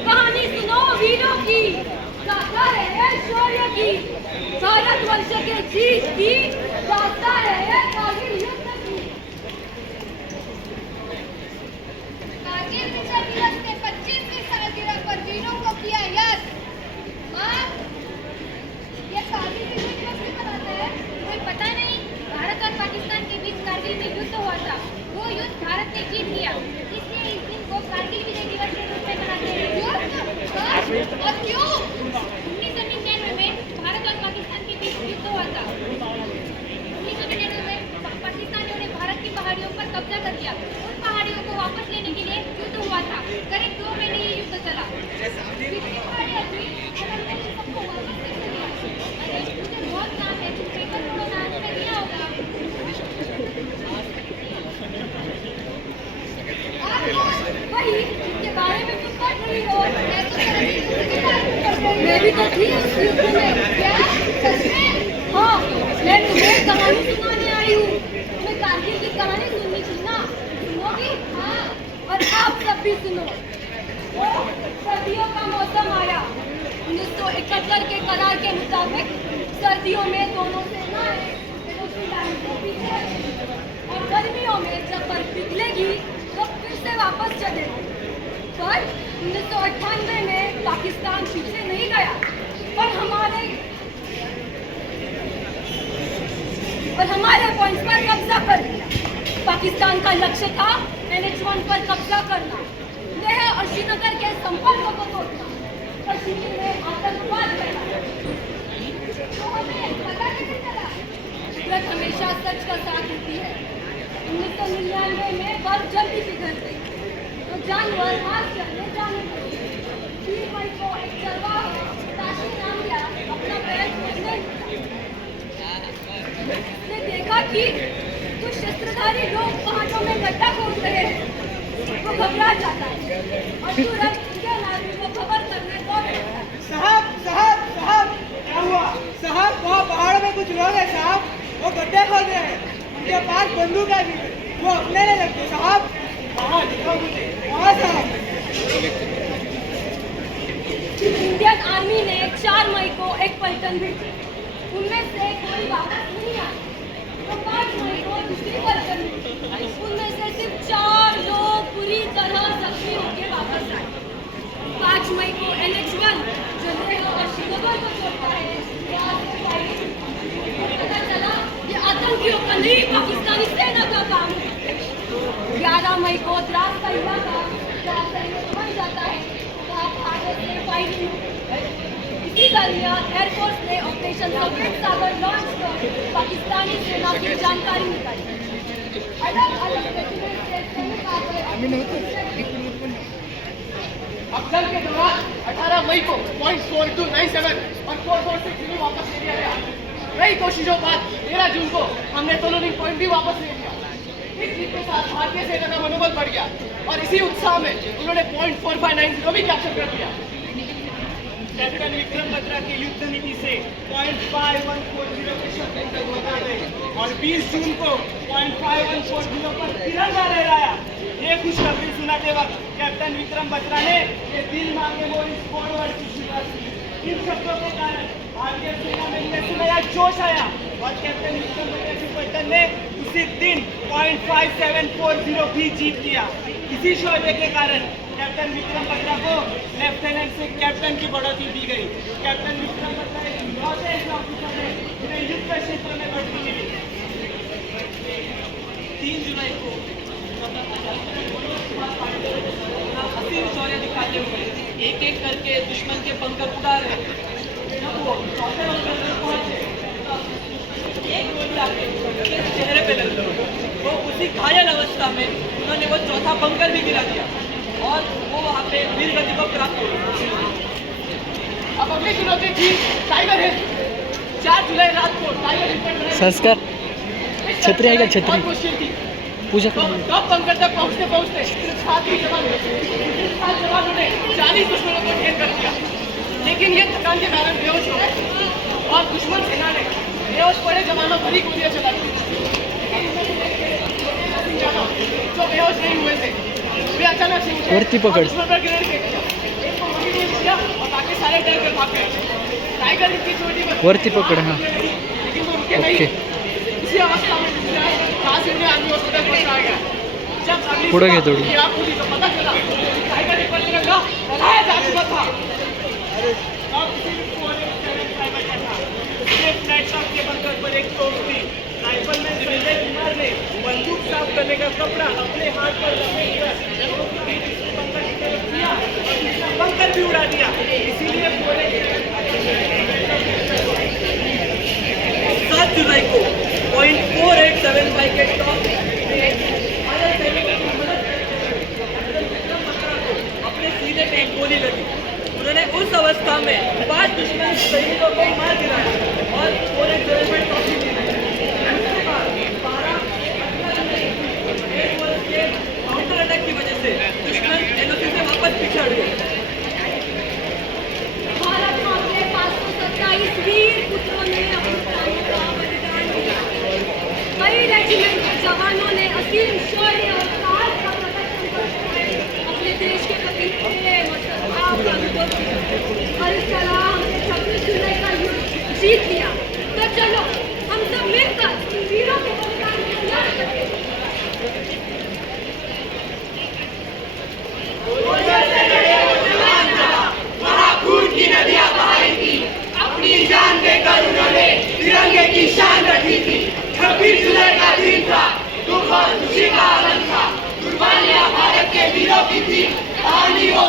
कहानी सुनो वीरों की, गाथा है शौर्य की, भारतवर्ष के जीत की गाथा है कारगिल युद्ध की। कारगिल विजय दिवस के 25वीं सालगिरह पर वीरों को किया याद। मां, ये कारगिल विजय दिवस क्यों मनाते हैं? कोई पता नहीं। भारत और पाकिस्तान के बीच कारगिल में युद्ध हुआ था। वो युद्ध भारत ने जीत लिया, इसलिए इस दिन को कारगिल विजय दिवस के रूप में मनाते हैं। और क्यों? 1999 में भारत और पाकिस्तान के बीच युद्ध हुआ था। 1999 में पाकिस्तानियों ने भारत की पहाड़ियों पर कब्जा कर लिया। उन पहाड़ियों को वापस लेने के लिए युद्ध हुआ था। करीब 2 महीने ये युद्ध चला। कितनी पहाड़ियां थी? सबको वापस कैसे लिया? अरे मुझे बहुत काम है, तुम पेपर पढ़ो ना, तुम्हें दिया होगा। वही के बारे में तुम पढ़ रही हो। मैं भी तो थी उस युद्ध में। क्या? सच में? हाँ, मैं तुम्हें कहानी सुनाने आई हूँ। तुम्हें कारगिल की कहानी सुननी थी ना? सुनोगी? हाँ, और आप सब भी सुनो। सर्दियों का मौसम आया। 1971 के करार के मुताबिक सर्दियों में दोनों सेनाएं पीछे, और गर्मियों में जब बर्फ पिघलेगी तो फिर से वापस चले। पर 1998 में पाकिस्तान पीछे नहीं गया और हमारे पॉइंट्स पर कब्जा कर लिया। पाकिस्तान का लक्ष्य था NH1 पर कब्जा करना, लेह और श्रीनगर के संपर्क को तोड़ना, कश्मीर में आतंकवाद फैलाना। तो हमें पता कैसे चला? कुदरत हमेशा सच का साथ देती है। 1999 में बर्फ जल्दी पिघल गई तो जानवर मार चलने जाने लगे। 3 मई को एक चरवाहा ताशी नाम लिया अपना पैर खोजने निकला। उसने देखा कि कुछ शस्त्रधारी लोग पहाड़ों में गड्ढा खोद रहे हैं। वो घबरा जाता है और तुरंत इंडियन आर्मी को खबर करने दौड़ जाता है। साहब साहब साहब, क्या हुआ? साहब, वहाँ पहाड़ में कुछ लोग हैं साहब, वो गड्ढे खोद रहे हैं। उनके पास बंदूक है भी, वो अपने ले लगते साहब। हाँ, दिखाओ मुझे। हाँ साहब। इंडियन आर्मी ने 4 मई को एक पलटन भेजी। उनमें से कोई वापस नहीं आया। तो 5 मई को दूसरी पलटन भेजी। उनमें से सिर्फ 4 लोग पूरी तरह जख्मी होकर वापस आए। 5 मई को NH1 जो लेह और श्रीनगर को छोड़ता है, पता चला ये आतंकियों का नहीं, पाकिस्तानी सेना का काम है। 11 मई को द्रास का इलाका जहाँ सैनिक बन जाता है, वहाँ भारत से फायरिंग। इसी दरमियान एयरफोर्स ने ऑपरेशन सफेद सागर लॉन्च कर पाकिस्तानी सेना की जानकारी निकाली। अलग अलग रेजिमेंट से सैनिक आकर अफजल के दौरान 18 मई को पॉइंट 4297 और 446 वापस ले लिया गया। कई कोशिशों बाद 13 जून को हमने टोलोनिंग पॉइंट भी वापस ले लिया। इस जीत के साथ भारतीय सेना का मनोबल बढ़ गया और इसी उत्साह में उन्होंने पॉइंट 4590 भी कैप्चर कर दिया। कैप्टन विक्रम बत्रा की युद्ध नीति से पॉइंट 5140 के शत्रु तक बढ़ा गए और 20 जून को पॉइंट 5140 पर तिरंगा लहराया। ये खुशखबरी सुनाते वक्त कैप्टन विक्रम बत्रा ने ये दिल मांगे वो इस फॉरवर्ड की शुरुआत की। इन शब्दों के कारण भारतीय सेना में नया जोश आया और कैप्टन विक्रम बत्रा की पलटन ने उसी दिन पॉइंट 5740 भी जीत लिया। इसी शौर्य के कारण कैप्टन विक्रम बत्रा को लेफ्टिनेंट से कैप्टन की बढ़ोतरी दी गई। कैप्टन विक्रम बत्रा एक लौटे ऑफिसर है जिन्हें युद्ध क्षेत्र में बढ़ती मिली। 3 जुलाई को असीम शौर्य दिखाते हुए एक एक करके दुश्मन के पंख उड़ा रहे। जब वो चौथे नंबर पर पहुंचे एक गोली आके उनके चेहरे पे लग गई। वो उसी घायल अवस्था में उन्होंने वो चौथा बंकर भी गिरा दिया और वो वहाँ पे वीर गति को प्राप्त हो गई। अब अगली चुनौती थी टाइगर हिल। 4 जुलाई रात को टाइगर हिल पर संस्कार छतरी आएगा, छतरी मुश्किल थी। पूजा टॉप बंकर तक पहुंचते 7 जवानों ने 40 दुश्मनों को लेकिन ये थकान के कारण बेहोश हो गए और दुश्मन सेना ने बेहोश पड़े जवानों पर ही गोलियां चला दी। जो बेहोश नहीं हुए थे वे अचानक से उठे वरती पकड़। और दुश्मन पर ग्रेनेड फेंक दिया। एक को गोली नहीं दिया और बाकी सारे डर कर भाग गए। टाइगर की चोटी पर वरती पकड़, हाँ। लेकिन वो रुके नहीं। ओके। इसी अवस्था में खास इंडिया आर्मी हॉस्पिटल पहुंचाया गया। जब अगली पुढे घे सुबह थोडी। आग खुली तो पता चला कि टाइगर पर तिरंगा लहराया जा चुका था। अब सिर्फ 485 बचा था। सिर्फ नाइट शॉप के बंकर पर एक तोप थी। राइफलमैन संजय कुमार ने बंदूक साफ करने का कपड़ा अपने हाथ पर लपेटकर बंकर की तरफ किया और दूसरा बंकर भी उड़ा दिया। इसीलिए 7 जुलाई को .4875 के टॉप हमारे सैनिकों की मदद अपने सीधे पे एक गोली लगी। उन्होंने उस अवस्था में 5 दुश्मन सैनिकों को मार गिराया और 4875 टॉप भी दी। उसके बाद 1 वर्ष के काउंटर अटैक की वजह से दुश्मन एलओसी से वापस पिछड़ गए। भारत माँ के 527 वीर पुत्रों ने अपनी प्राणों का बलिदान दिया। कई रेजिमेंट के जवानों ने असीम शौर्य और साहस का प्रदर्शन करके अपने देश के प्रति प्रेम और सद्भाव का अनुभव किया और इस तरह हमने 26 जुलाई का युद्ध जीत लिया। तो चलो हम सब मिलकर इन वीरों के बलिदान को याद करें। खून की नदियां बहाई थी, अपनी जान देकर उन्होंने तिरंगे की शान रखी थी। 26 जुलाई का दिन था, दुख और खुशी का आनंद था। कुर्बानियां भारत के वीरों की थी, कहानी वो